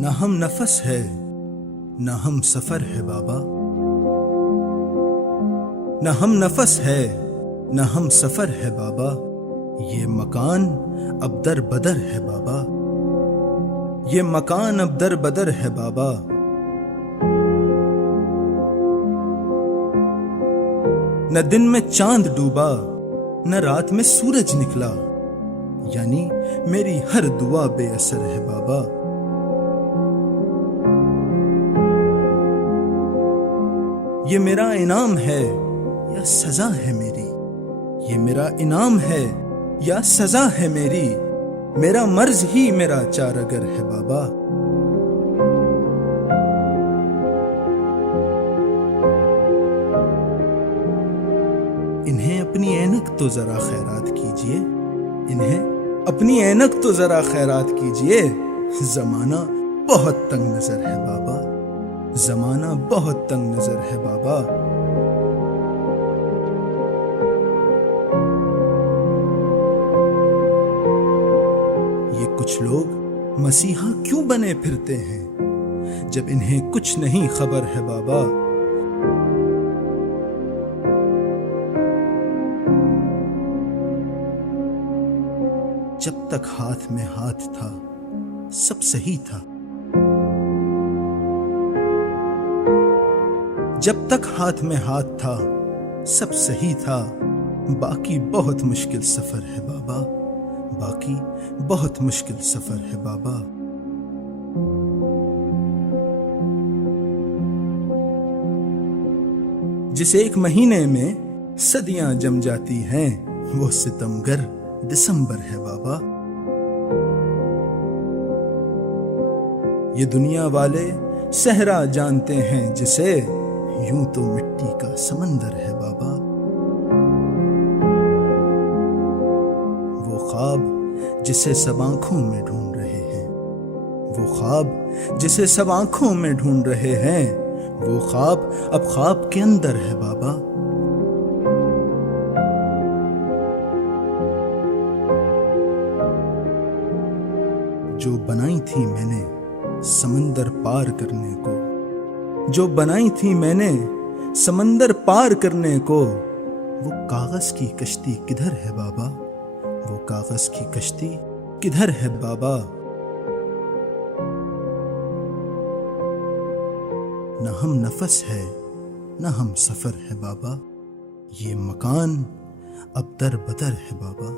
न हम नफस है न हम सफर है बाबा, न हम नफस है न हम सफर है बाबा, ये मकान अब दर बदर है बाबा, ये मकान अब दर बदर है बाबा। न दिन में चांद डूबा न रात में सूरज निकला, यानी मेरी हर दुआ बेअसर है बाबा। ये मेरा इनाम है या सजा है मेरी, ये मेरा इनाम है या सजा है मेरी, मेरा मर्ज ही मेरा चारागर है बाबा। इन्हें अपनी ऐनक तो जरा खैरात कीजिए, इन्हें अपनी ऐनक तो जरा खैरात कीजिए, जमाना बहुत तंग नजर है बाबा, जमाना बहुत तंग नजर है बाबा। ये कुछ लोग मसीहा क्यों बने फिरते हैं, जब इन्हें कुछ नहीं खबर है बाबा। जब तक हाथ में हाथ था सब सही था, जब तक हाथ में हाथ था सब सही था, बाकी बहुत मुश्किल सफर है बाबा, बाकी बहुत मुश्किल सफर है बाबा। जिस एक महीने में सदियां जम जाती हैं, वो सितमगर दिसंबर है बाबा। ये दुनिया वाले सहरा जानते हैं जिसे, यूं तो मिट्टी का समंदर है बाबा। वो ख्वाब जिसे सब आंखों में ढूंढ रहे हैं, वो ख्वाब जिसे सब आंखों में ढूंढ रहे हैं, वो ख्वाब अब ख्वाब के अंदर है बाबा। जो बनाई थी मैंने समंदर पार करने को, जो बनाई थी मैंने समंदर पार करने को, वो कागज की कश्ती किधर है बाबा, वो कागज की कश्ती किधर है बाबा। न हम नफस है न हम सफर है बाबा, ये मकान अब दर बदर है बाबा।